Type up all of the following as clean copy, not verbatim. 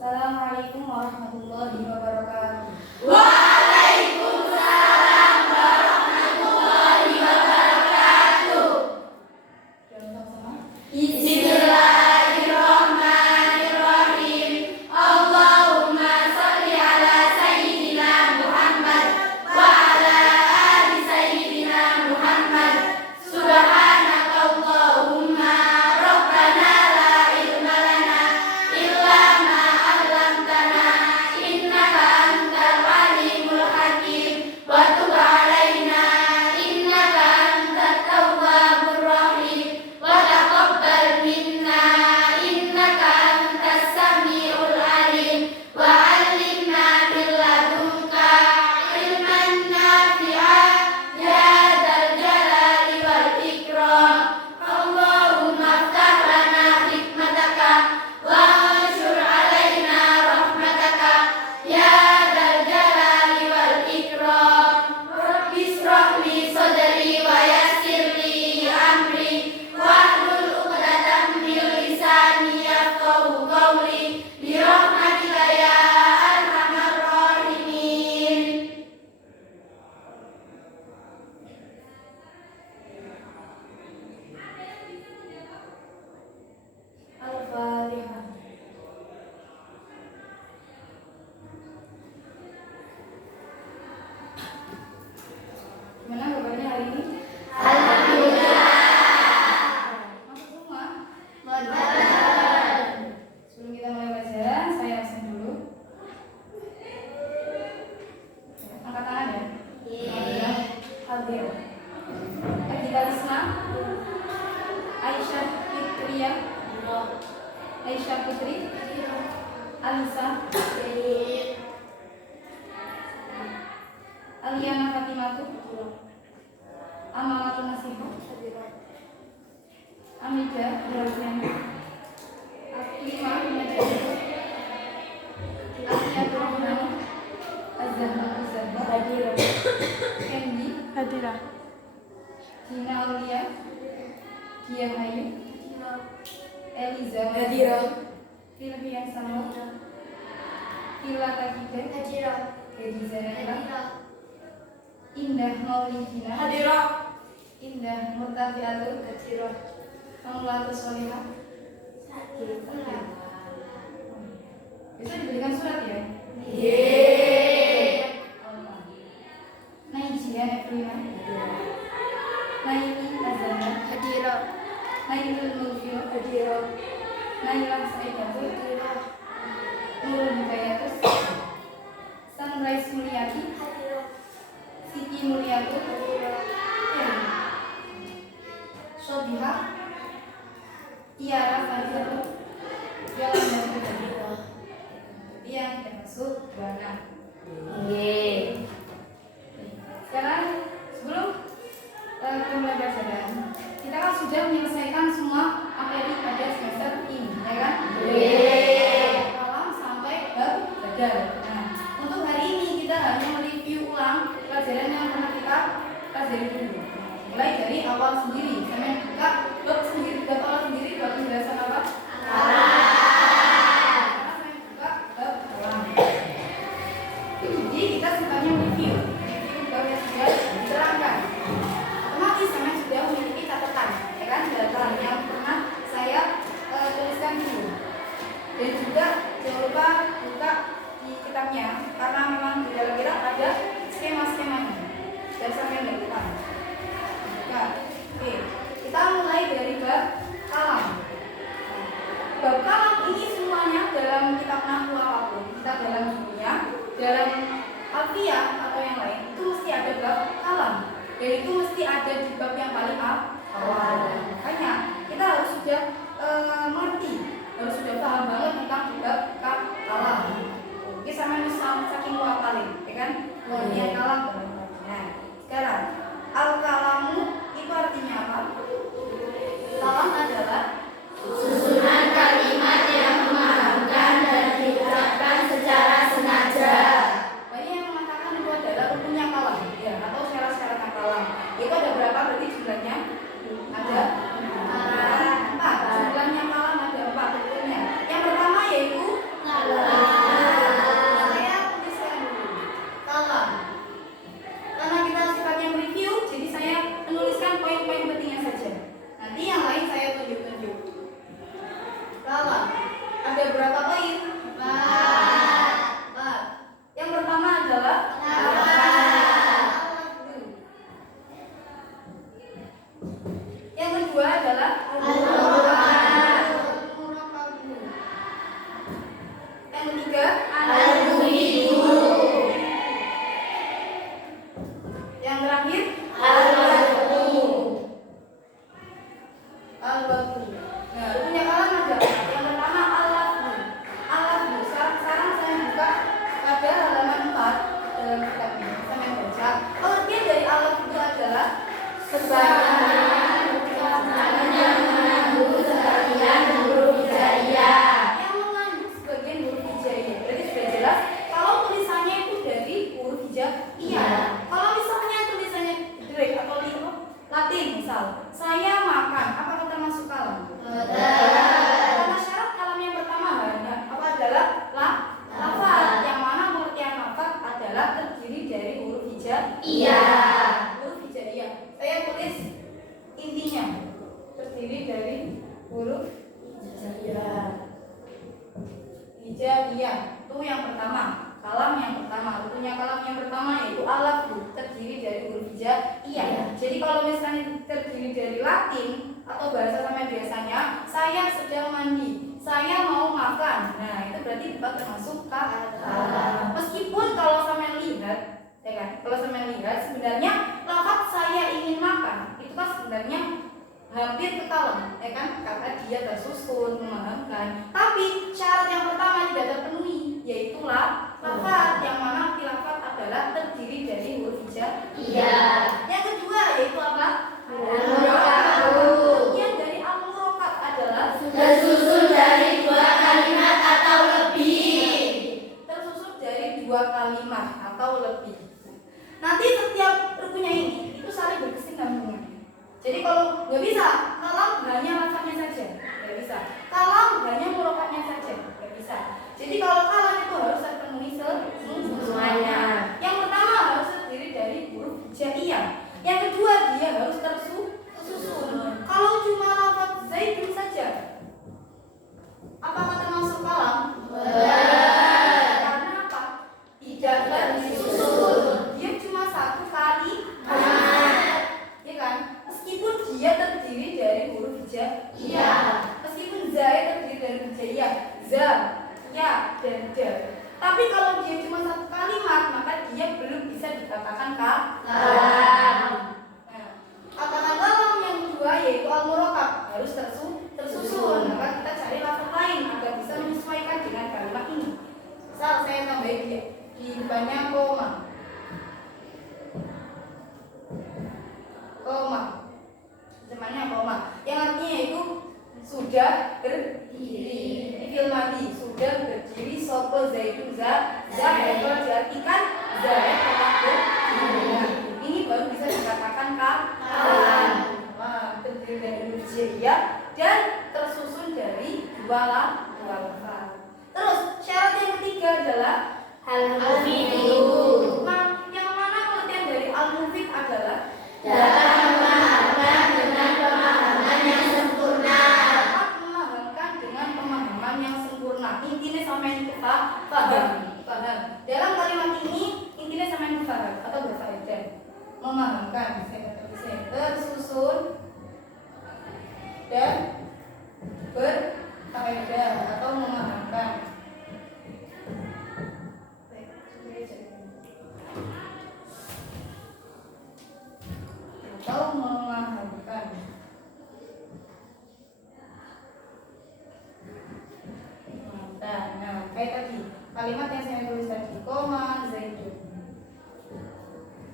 Assalamualaikum warahmatullahi wabarakatuh. Waalaikumsalam warahmatullahi wabarakatuh. Bismillahirrahmanirrahim. Allahumma sholli ala sayyidina Muhammad wa ala ali sayyidina Muhammad. Subhanakallahumma rabbana la ilma lana illa ma 'allamtana innaka antal alimul hakim wa tub 'alaina innaka antat tawwabur rahim wa taqabbal minna innaka antas samiul alim wa 'allimna min ladunka ilman nafi'an ya dzal jalali wal ikram. Allahumma iftah lana hikmataka wa anshur 'alaina rahmataka ya dzal jalali wal ikram. Rabbi ishrah li sadri wa yassir li amri wahlul 'uqdatam min lisani yafqahu qawli bi rahmatika ya arhamar rahimin. Al-Fatihah. Gimana kabarnya hari ini? Alhamdulillah. Masuk semua? Benar. Sebelum kita mulai pelajaran, saya absen dulu. Angkat tangan ya. Iya. Hadir. Ardita Risma, Aisyah Fitria, Aisyah Putri, Alisa, Aliana Fatimatu, Amalatun Nasihah, Amida Nurhayati, Aklima Najati, Asiatul Rahman, Azhar, Kendi, Hadirah. Dina Aulia, Dian Ayu, Eliza Hadirah. Filbian Samo, Villa Takide, Gedi Zainal, Indah Maulidina, Indah Murtafiatul, Maulatu Solihah. Bisa diberikan surat ya? Naijian Evelina, Naili Azana, Nailul Mulkil, Nailah Saidatul, Nurul Hidayatus, Sunrise Mulyati, Siti Mulyatul, Sobiha, Tiara Fadilatul, Jalan Jalan yang termasuk Bana. Sekarang sebelum kita mulai pelajaran, kita kan sudah menyelesaikan semua materi pada semester ini, ya kan? Kalam sampai bab badal. Nah, untuk hari ini kita hanya mereview ulang pelajaran yang pernah kita pelajari dulu. Mulai dari awal sendiri, sampai buka bab sendiri, bab awal sendiri, bab penjelasan apa? Sampai buka bab alam. Jadi kita sifatnya review bab yang sudah diterangkan. Otomatis sampai sudah memiliki catatan, ya kan? Data yang pernah saya tuliskan dulu. Dan juga jangan lupa buka di kitabnya, karena memang di dalam kitab ada skema-skemanya. Dan sampai nggak lupa. Nah, oke, kita mulai dari bab kalam. Bab kalam ini semuanya dalam kitab nahwu apapun, kita dalam dunia, dalam alfiah atau yang lain, itu mesti ada bab kalam. Dan itu mesti ada di bab yang paling awal. Makanya kita harus sudah mengerti, harus sudah paham banget tentang bab kalam. Oke, sama misal saking paling, ya kan? Pengertian kalam. Nah, sekarang al-kalamu itu artinya apa? Kalam adalah Susunan kalimat yang memahamkan dan diucapkan secara sengaja. banyak yang mengatakan itu adalah rukunnya kalam, ya, atau syarat-syaratnya kalam. Itu ada berapa berarti jumlahnya? Ada 4. Jumlahnya kalam ada 4. ketiga Al-Mufidu. Yang terakhir Al-Waqtu. al-waqtu. Nah, punya kalam ada. Yang pertama al-lafzu. Al-lafzu. Sekarang saya buka pada halaman 4 dalam kitab ini. Saya baca. Pengertian dari al-lafzu adalah sebagian yang mengandung sebagian huruf hijaiyah. yang mengandung sebagian huruf hijaiyah. Berarti sudah jelas kalau tulisannya itu dari huruf hijaiyah. Iya. Kalau misalnya tulisannya Grek atau Latin misal, saya makan, apakah termasuk kalam? Karena syarat kalam yang pertama apa adalah lafaz, yang mana pengertian lafaz adalah terdiri dari huruf hijaiyah. Iya. Huruf hijaiyah. Saya tulis intinya terdiri dari huruf hijaiyah. Itu yang pertama. Kalam yang pertama, rukunnya kalam yang pertama yaitu al-lafzu, terdiri dari huruf hijaiyah. Jadi kalau misalnya terdiri dari Latin atau bahasa sama biasanya, saya sedang mandi, saya mau makan. Nah, itu berarti bukan termasuk kalam. Meskipun kalau sama lihat, ya kan? Kalau sama lihat sebenarnya lafaz saya ingin makan itu kan sebenarnya hampir ke kalam, ya kan? Karena dia tersusun, memahamkan. Tapi syarat yang pertama tidak terpenuhi, yaitu lafaz, yang mana lafaz adalah terdiri dari huruf hijaiyah. Iya. Yang kedua yaitu apa? Al-Murokab. Bagian dari al-murokab adalah Tersusun dari dua kalimat atau lebih. tersusun dari dua kalimat atau lebih. Nanti setiap rukunnya ini itu saling berkesinambungan. Jadi kalau nggak bisa, kalam hanya lafaznya saja, nggak bisa. Kalam hanya murokabnya saja, nggak bisa. Jadi kalau kalam itu harus terpenuhi semuanya. Yang pertama harus terdiri dari huruf hijaiyah. Yang kedua dia harus tersusun. Kalau cuma lafaz zaitun saja, apakah termasuk kalam? Karena apa? Tidak tersusun. Dia cuma satu kalimat, ya kan? Meskipun dia terdiri dari huruf hijaiyah. Meskipun zai terdiri dari hijaiyah, za, ya, dan da. Tapi kalau dia cuma satu kalimat, maka dia belum bisa dikatakan kalam. Nah, katakan kalam yang kedua yaitu al-murokab, harus tersusun. Maka kita cari lafaz lain agar bisa menyesuaikan dengan kalimat ini. Misal saya tambahin dia di depannya koma. Depannya koma. Yang artinya itu sudah berdiri. Fi'il madhi, sudah berdiri. Sopo zaitun kalau diartikan zaid telah berdiri. Ini baru bisa dikatakan kalam. Terdiri dari huruf hijaiyah dan tersusun dari dua lafaz. Terus syarat yang ketiga adalah Al-Mufidu. yang mana pengertian dari al-mufid adalah Dapat memahamkan dengan pemahaman yang sempurna. dapat memahamkan dengan pemahaman yang sempurna. Intinya sama yang kita paham. Dalam kalimat ini intinya sama yang kita paham atau berfaedah. Memahamkan, tersusun dan berfaedah atau memahamkan. Atau memahamkan. Nah, kayak tadi kalimat yang saya tulis tadi, koma zaitun.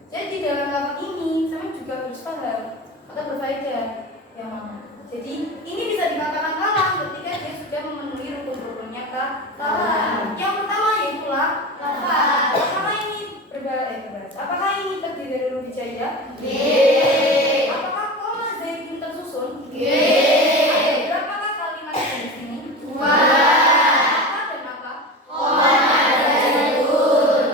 Jadi dalam lafaz ini sama juga harus paham atau berfaedah yang mana. Jadi ini bisa dikatakan kalam ketika dia sudah memenuhi rukun-rukunnya kalam. Yang pertama yaitu lafaz. Apakah ini berbahasa? Apakah ini terdiri dari huruf hijaiyah? Apakah koma zaitun tersusun? Berapakah kalimat yang di sini? Apa dan apa?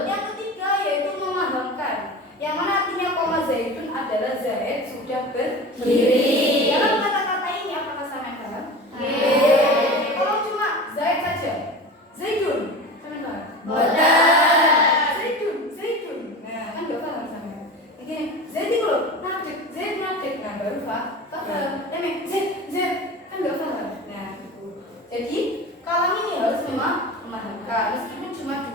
Yang ketiga yaitu memahamkan. Yang mana artinya koma zaitun adalah zaid sudah berdiri. Dalam kata-kata ini apakah sama yang paham? Kalau cuma zaid saja, zaitun, sama yang paham? Zaitun. Nah, kan gak paham sama yang. Begini, zaitun dulu, nadik. Nah, baru paham. Zaid, kan gak paham. Nah, gitu. Jadi kalam ini harus memahamkan. Meskipun cuma 2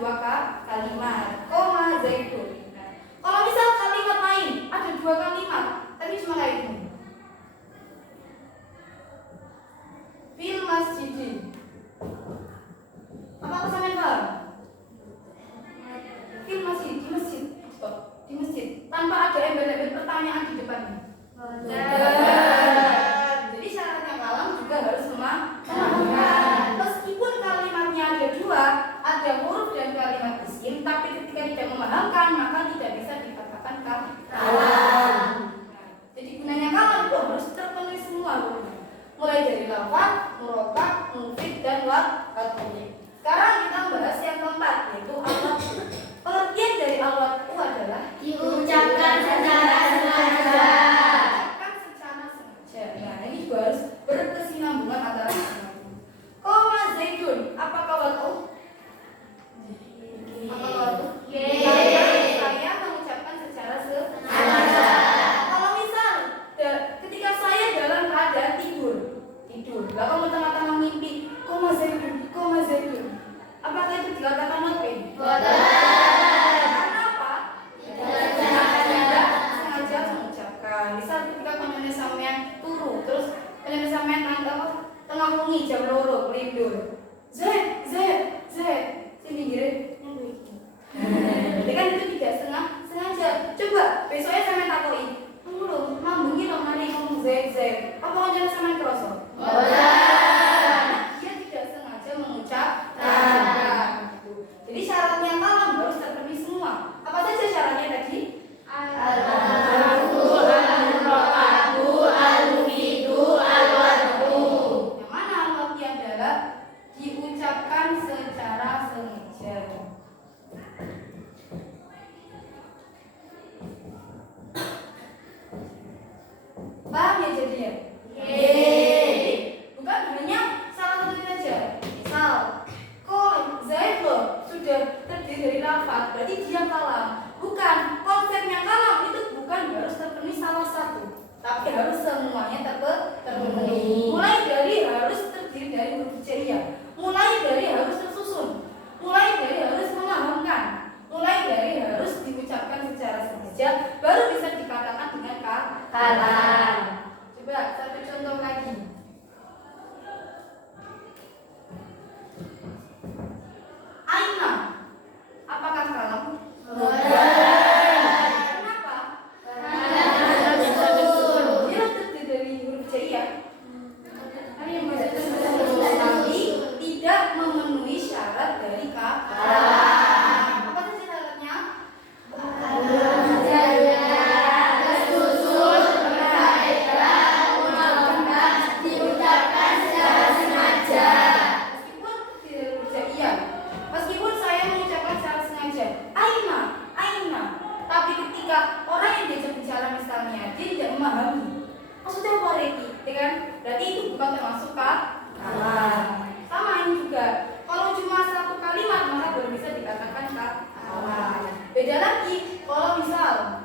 kalimat, koma zaitun. Nah, kalau misal kalimat lain ada 2 kalimat, tapi cuma kayak gini. Fil masjidin. Apa kesannya paham? Fil masjid, di masjid. Stop, di masjid. Tanpa ada embel-embel pertanyaan di depannya. Jadi syaratnya kalam juga harus memahamkan. Meskipun kalimatnya ada 2, ada huruf dan kalimat isim, tapi ketika tidak memahamkan maka tidak bisa dikatakan kalam. Jadi gunanya kalam itu harus terpenuhi semua hurufnya. Mulai dari lafaz, murokkab, mufid dan waqti. Sekarang kita bahas yang keempat, yaitu al-waqtu. Pengertian dari al-waqtu adalah Diucapkan secara sengaja. diucapkan secara sengaja. Nah, ini juga harus berkesinambungan antara masing-masing. Koma zaitun, apakah waktu? Apakah waktu? Saya mengucapkan secara sengaja. Kalau misal ketika saya dalam keadaan tidur, lalu tengah-tengah mimpi, koma zaitun, apakah itu dikatakan waktu? Karena apa? Tidak sengaja mengucapkan. Misal ketika penyanyi sampean turu, terus penyanyi sampean tengah wengi jam 2 kelindur. Z, sini gire. Jadi kan itu tidak sengaja. Coba besoknya sampean takoi. Tunggu, mambungi lo mari ngomong Z. Apa penyanyi sampean kroso? Dia tidak sengaja mengucapkan. Jadi syaratnya kalam harus terpenuhi semua. Apa saja syaratnya tadi? Al-waqtu, al-murokkab, al-mufidu, al-wad'u. Yang mana al-waqti adalah diucapkan secara sengaja. Paham ya jadinya? Bukan hanya salah satu saja. Misal, kok Zaid loh sudah terdiri dari lafaz, berarti dia kalam. Bukan, konsepnya kalam itu bukan harus terpenuhi salah satu, tapi harus semuanya terpenuhi. Mulai dari harus terdiri dari huruf hijaiyah, mulai dari harus tersusun, mulai dari harus memahamkan, mulai dari harus diucapkan secara sengaja, baru bisa dikatakan dengan kalam. Coba satu contoh lagi. Aina, apakah kalam? Kenapa? Dia terdiri dari huruf hijaiyah. Tapi tidak memenuhi syarat dari kalam. Apa saja syaratnya? Diucapkan secara sengaja. Meskipun saya mengucapkan secara sengaja, Aina, tapi ketika orang yang diajak bicara misalnya dia tidak memahami maksudnya apa Reki, ya kan? Berarti itu bukan termasuk kalam. Sama ini juga, kalau cuma satu kalimat maka baru bisa dikatakan kalam. Beda lagi kalau misal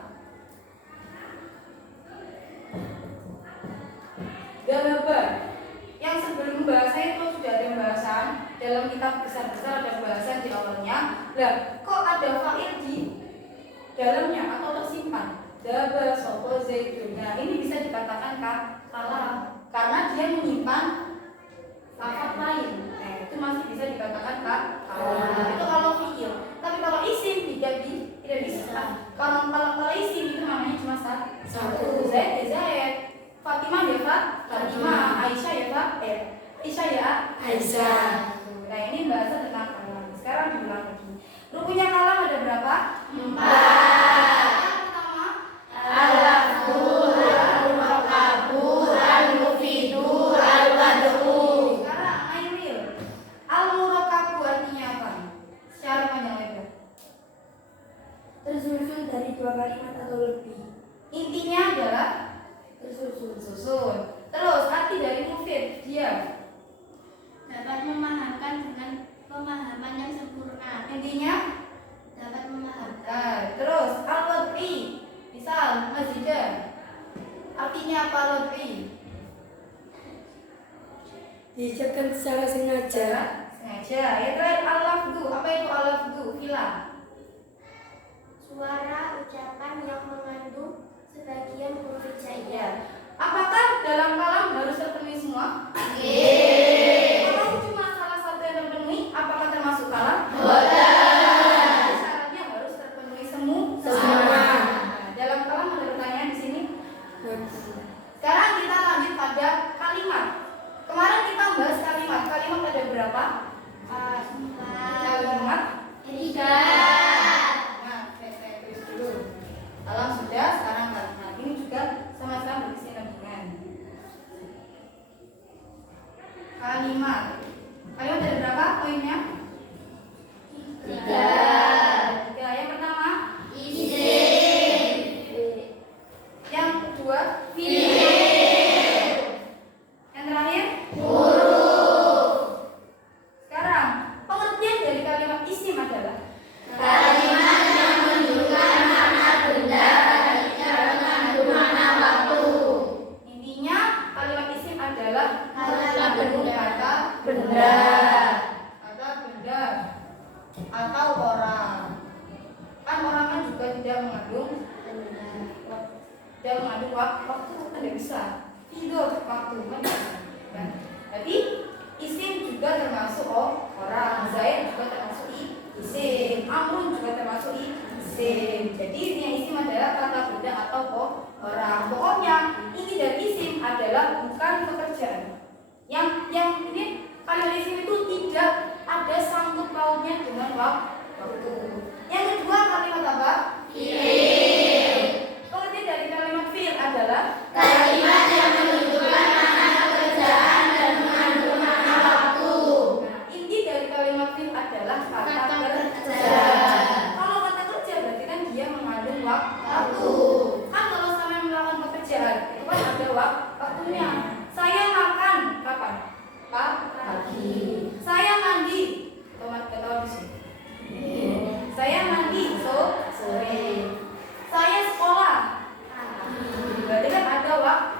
dahaba, yang sebelum bahasa itu sudah ada pembahasan dalam kitab besar-besar, ada pembahasan di awalnya. Lah, kok ada fa'il di dalamnya atau tersimpan? Dahaba sopo zaitun. Nah, ini bisa dikatakan kalam karena dia menyimpan lafaz lain. Nah, itu masih bisa dikatakan kalam. Itu kalau fi'il. Tapi kalau isim tidak bisa. Kalau isim itu namanya cuma satu. Zaid ya Zaid. Fatimah ya Fatimah, Aisyah ya Aisyah ya Aisyah. Nah, ini bahasa tentang kalam. Sekarang diulang lagi. Rukunnya kalam ada berapa? 4. Yang pertama, Al-waqtu, al-murokkab, al-mufidu, al-wad'u. sekarang Airil. Al-murokkab artinya apa? Secara panjang lebar. Tersusun dari 2 kalimat atau lebih. Intinya adalah Tersusun. Terus arti dari mufid dia Dapat memahamkan dengan pemahaman yang sempurna. intinya. Dapat memahamkan. Terus al-wad'i. Misal masjidah. Artinya apa al-wad'i? Diucapkan secara sengaja. Sengaja. aja. Yang terakhir al-lafdhu. Apa itu al-lafdhu? Vila. Suara ucapan yang mengandung sebagian huruf hijaiyah. Ya. Apakah dalam kalam harus terpenuhi semua? Kalau cuma salah satu yang terpenuhi, apakah termasuk kalam? Syaratnya harus terpenuhi semua. Nah, dalam kalam ada pertanyaan di sini. Sekarang kita lanjut pada kalimat. Kemarin kita bahas kalimat. Kalimat ada berapa? Kalimat 3. Nah, saya tulis dulu. Kalam sudah, sekarang kalimat. Ini juga sama-sama berisi dengan kalimat. Kalimat ada berapa poinnya? 3. Yang pertama, Isim. yang kedua, Fi'il. yang terakhir. Huruf. Sekarang, pengertian dari kalimat isim adalah Kalimat yang menunjukkan makna benda dan mengandung makna waktu. intinya kalimat isim adalah Kata benda. kata Benda. kata benda atau orang. Kan orang kan juga tidak mengandung waktu, tidak bisa tidur waktu kan bisa. Kan? Jadi isim juga termasuk orang, Zaid juga termasuk isim, Amrun juga termasuk isim. Jadi intinya isim adalah kata benda atau orang. Pokoknya inti dari isim adalah bukan pekerjaan. Yang ini kalimat isim itu tidak ada sangkut pautnya dengan waktu. Yang kedua kalimat apa? Fi'il. Pengertian dari kalimat fi'il adalah Kalimat yang menunjukkan makna pekerjaan dan mengandung makna waktu. inti dari kalimat fi'il adalah kata kerja. Kalau kata kerja berarti kan dia mengandung waktu. Kan kalau sampai melakukan pekerjaan itu kan ada waktunya. Saya makan kapan? Pagi. Saya mandi. Ketawa di sini. Saya mandi sore. Saya sekolah. Berarti kan ada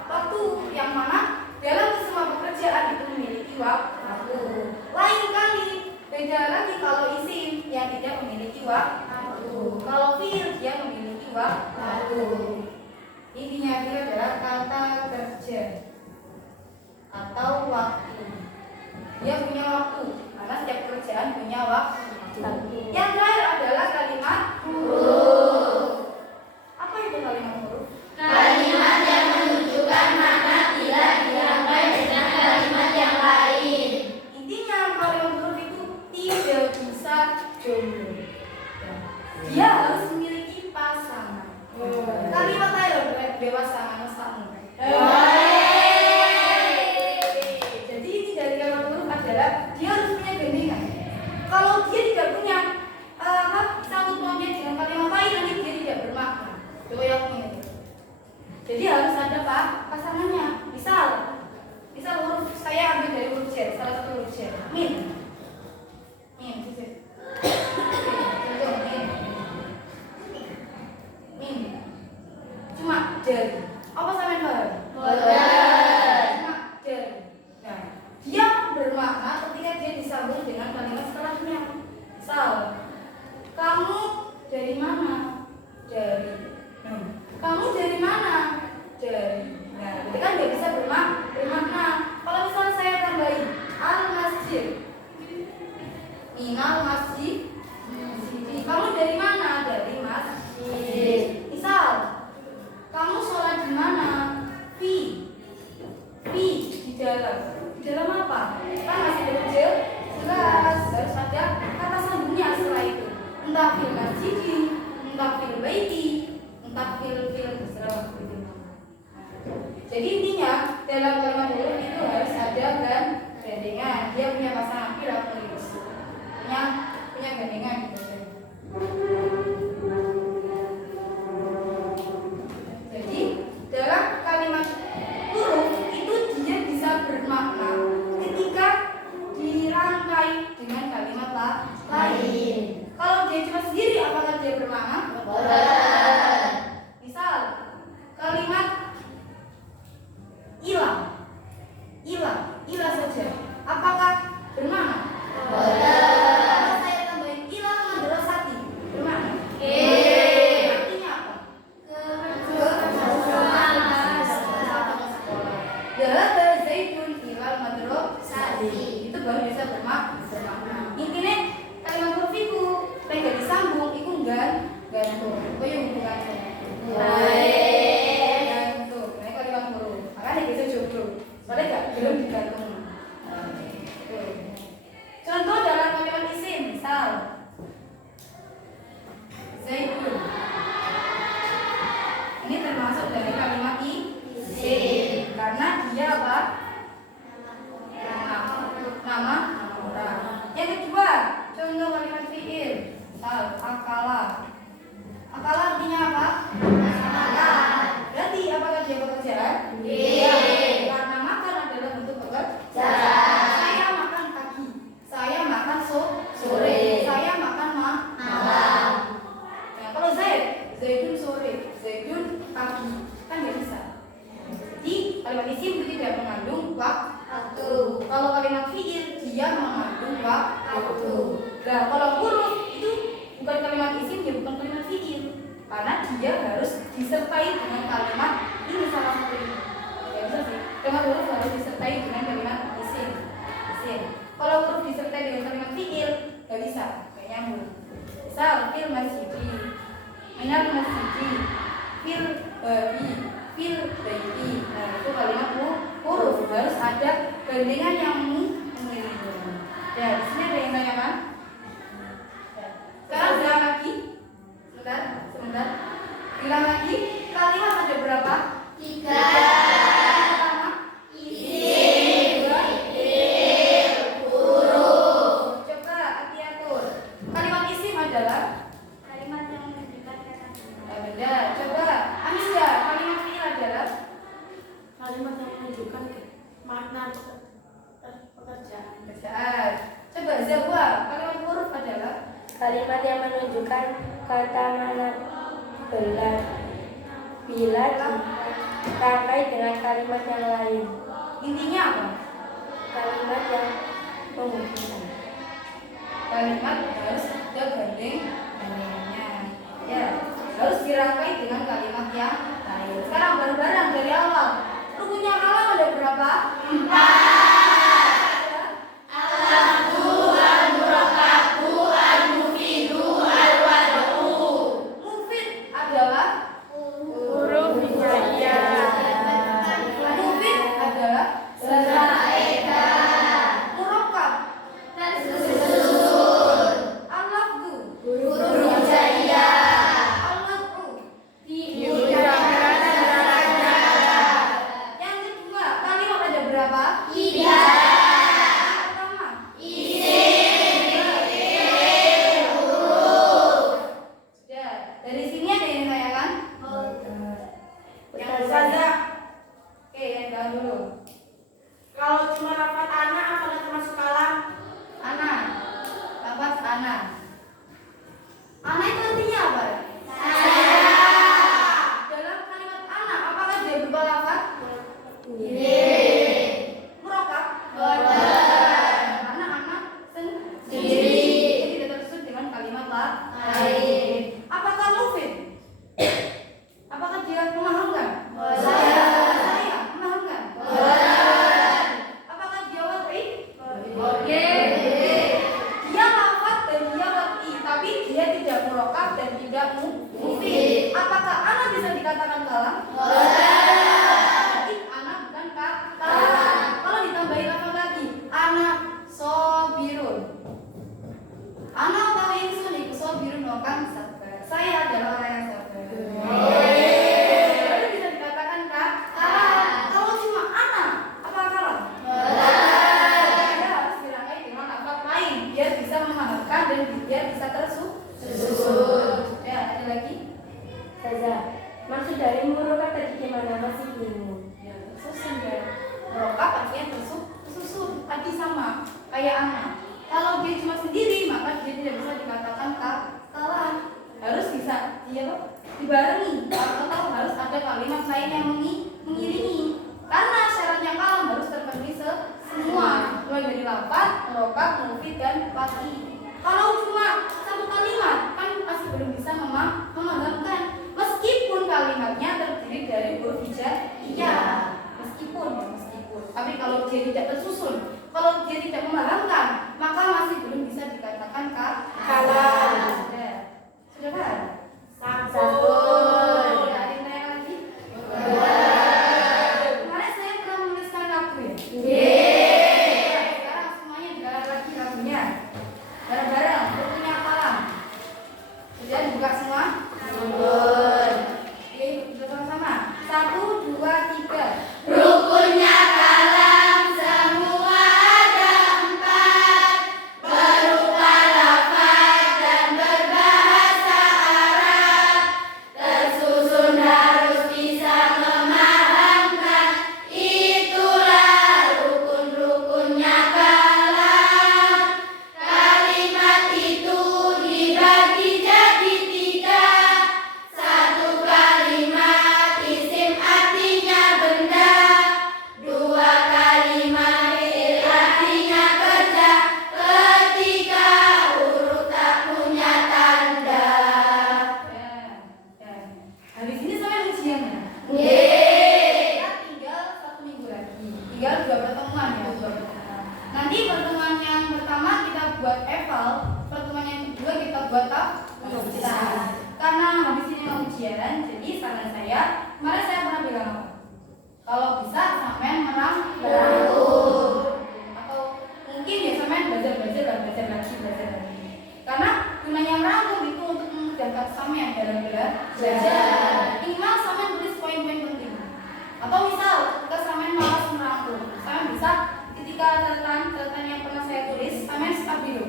waktu yang mana dalam semua pekerjaan itu memiliki waktu. Lain kali beda lagi kalau isim yang tidak memiliki waktu. Kalau fi'il dia memiliki waktu. Intinya fi'il adalah kata kerja atau waktu. Dia punya waktu karena setiap pekerjaan punya waktu. Yang terakhir adalah kalimat Huruf. Apa itu kalimat huruf? Kalimat yang menunjukkan makna tidak dirangkai dengan kalimat yang lain. Intinya kalimat huruf itu tidak bisa jomblo. Dia harus memiliki pasangan. Kalimat ayo dewasa manusiamu. Jadi ini dari kalimat huruf adalah dia harus punya gandengan. Kalau dia tidak punya sangkut pautnya dengan kalimat lain nanti dia tidak bermakna. Doyoknya itu. Jadi harus ada pasangannya. Misal huruf saya ambil dari huruf Z, salah satu huruf Z. Min. Z. Contoh min. Cuma dari. Apa sampai paham? Cuma dari. Nah, dia bermakna ketika dia disambung dengan kalimat setelahnya. Misal, kamu dari mana? Dari. Kamu dari mana? Dari. Nah, berarti kan dia bisa bermakna. Kalau misalnya saya tambahin al-masjid, minal masjid. Kamu dari mana? Dari masjid. Misal, kamu sholat di mana? Fi di dalam. Di dalam apa? Kan masih ada jelas. Harus ada kata sambungnya setelah itu. Entah fil masjid, entah fil baiti, entah fil terserah itu. Jadi intinya dalam kalimat huruf itu harus ada gandengan. Dia punya pasangan fil atau iris. Punya gandengan gitu. Jadi dalam kalimat huruf itu dia bisa bermakna ketika dirangkai dengan kalimat lain. Kalau dia cuma sendiri apakah dia bermakna? Boleh. Misal kalimat hilang saja. Apakah bermakna? Boleh. waktu. Nah, kalau huruf itu bukan kalimat isim, ya bukan kalimat fiil, karena dia harus disertai dengan kalimat ini salah satu ini. Ya bisa sih. Kalimat huruf harus disertai dengan kalimat isim. Isim. Kalau huruf disertai dengan kalimat fiil, nggak bisa, nggak nyambung. Misal fil masjidi, minal masjidi, fil babi, fil baiti. Nah, itu kalimat huruf harus ada gandengan yang mengiringi. Ya, di sini ada yang tanyakan? Ya. Sekarang bilang lagi. Sebentar. Bilang lagi. Kalimat ada berapa? 3. Pertama, Isim, fiil, huruf. coba Ati atur. Kalimat isim adalah Kalimat yang menunjukkan kata. ya beda. Coba Amisya, kalimat fiil adalah Kalimat yang menunjukkan makna pekerjaan. pekerjaan. Coba Zahwa, kalimat huruf adalah Kalimat yang menunjukkan kata mana belar bila dirangkai dengan kalimat yang lain. intinya apa? Kalimat yang menghubungkan. Kalimat harus ada gandengannya. Ya, harus dirangkai dengan kalimat yang lain. Sekarang bareng-bareng dari awal. Rukunnya kalam ada berapa? 4. Al-lafzu, al-murakabu, al-mufidu, al-wad'u. Mufid adalah Huruf hijaiyah. Mufid adalah Faedah. murakkab. Tersusun. Al-lafzu, Huruf hijaiyah. al-wad'u. Diucapkan secara jarak. Yang kedua, kalimat ada berapa? 3. Pertama, Isim, fiil, huruf. sudah. Dari sini ada yang ditanyakan? Yang Ustazah, Oke, yang dalam dulu. kalau cuma lafaz anak apakah termasuk kalam? Anak, lafaz anak. Anak itu artinya apa? Dalam kalimat anak, apakah dia berupa lafaz? Murakkab? Karena anak sendiri. Dia tidak tersusun dengan kalimat lain. Apakah mufid? Apakah dia memahamkan? Saya memahamkan. Apakah dia wad'i? Dia lafaz dan dia wad'i, tapi dia tidak murakkab dan tidak mufid. Apakah anak bisa dikatakan kalam? Berarti anak bukan kalam. Kalau ditambahin apa lagi? Anak sobirun. Anak atau insun itu sobirun bukan sabar. Saya adalah orang yang sabar. Baru bisa dikatakan kalam. Kalau cuma anak, apa kalam? Dia harus dirangkai dengan lafaz lain biar bisa memahamkan dan biar bisa tersusun. Ya, ada lagi? Ustazah, maksud dari murokat tadi gimana? Masih bingung. Ya, tersusun ya. Merokap artinya tersusun. Tadi sama kayak anak. Kalau dia cuma sendiri, maka dia tidak bisa dikatakan kalam. Harus bisa dia dibarengi atau harus ada kalimat lain yang mengiringi. Karena syaratnya kalam harus terpenuhi semua, mulai dari lafaz, merokap, mufid dan wad'i. Kalau cuma satu kalimat, kan masih belum bisa memahamkan. Meskipun kalimatnya terdiri dari huruf hijaiyah. Meskipun. Tapi kalau dia tidak tersusun, kalau dia tidak memahamkan, maka masih belum bisa dikatakan kalam. Sudah kan? Sampun. Ada yang tanya lagi? Kemarin saya pernah menuliskan lagu ya? Sekarang semuanya digarap lagi lagunya. Bareng-bareng, rukunnya kalam. Sudah dibuka semua? Oke, bersama-sama. 1, 2, 3. Rukunnya kalam semua ada 4. hafal, pertemuan yang kedua kita buat tahutan. Karena habis ini mau ujian, jadi saran saya, kemarin saya pernah bilang apa? Kalau bisa sampean merangkum, atau mungkin ya sampean belajar lagi. Karena gunanya merangkum itu untuk memudahkan sampean dalam belajar. Minimal sampean tulis poin-poin penting. Atau misal ketika sampean malas merangkum, sampean bisa ketika catatan yang pernah saya tulis, sampean stabilo.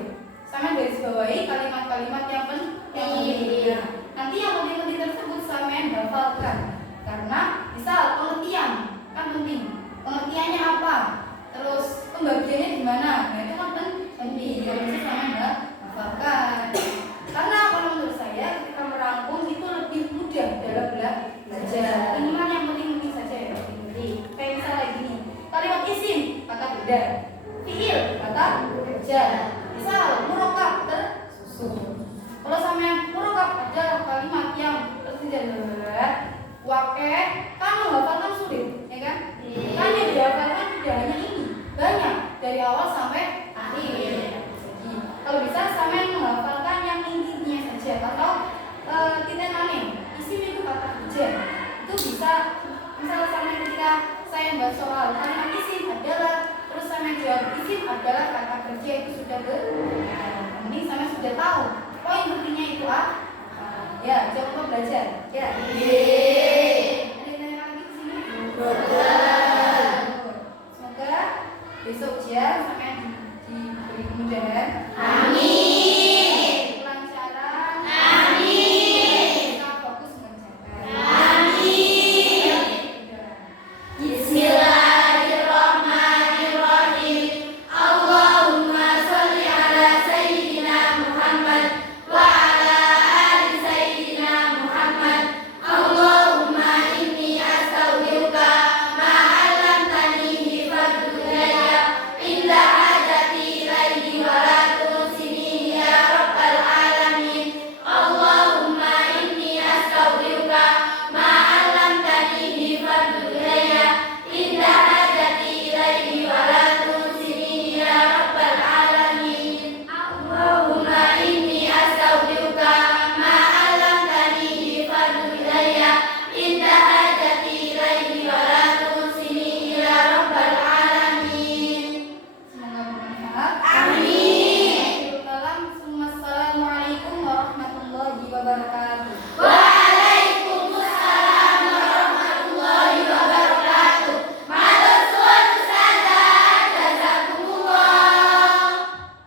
Sampean garis bawahi kalimat-kalimat yang penting. Nanti yang penting-penting tersebut sampean hafalkan. Karena misal pengertian kan penting. Pengertiannya apa? Terus pembagiannya gimana? Nah itu kan penting. Kalau bisa sampean hafalkan. Karena kalau menurut saya ketika merangkum itu lebih mudah dalam belajar. Minimal yang penting saja ya. Kayak misalnya gini, kalimat isim kata benda, fiil kata kerja. Misal murokab tersusun. Kalau sampean murokab adalah kalimat yang tersejar wakeh, kan menghafalkan sulit, ya kan? Kan yang dihafalkan tidak hanya ini, banyak dari awal sampai akhir. Kalau bisa sampean menghafalkan yang intinya saja atau kita nanya isim itu kata kerja. Itu bisa misal sampean ketika saya bahas soal kalimat isim adalah, terus sampean jawab isim adalah kata kerja, itu sudah mending sampean sudah tahu poin pentingnya itu ya, jangan lupa belajar ya.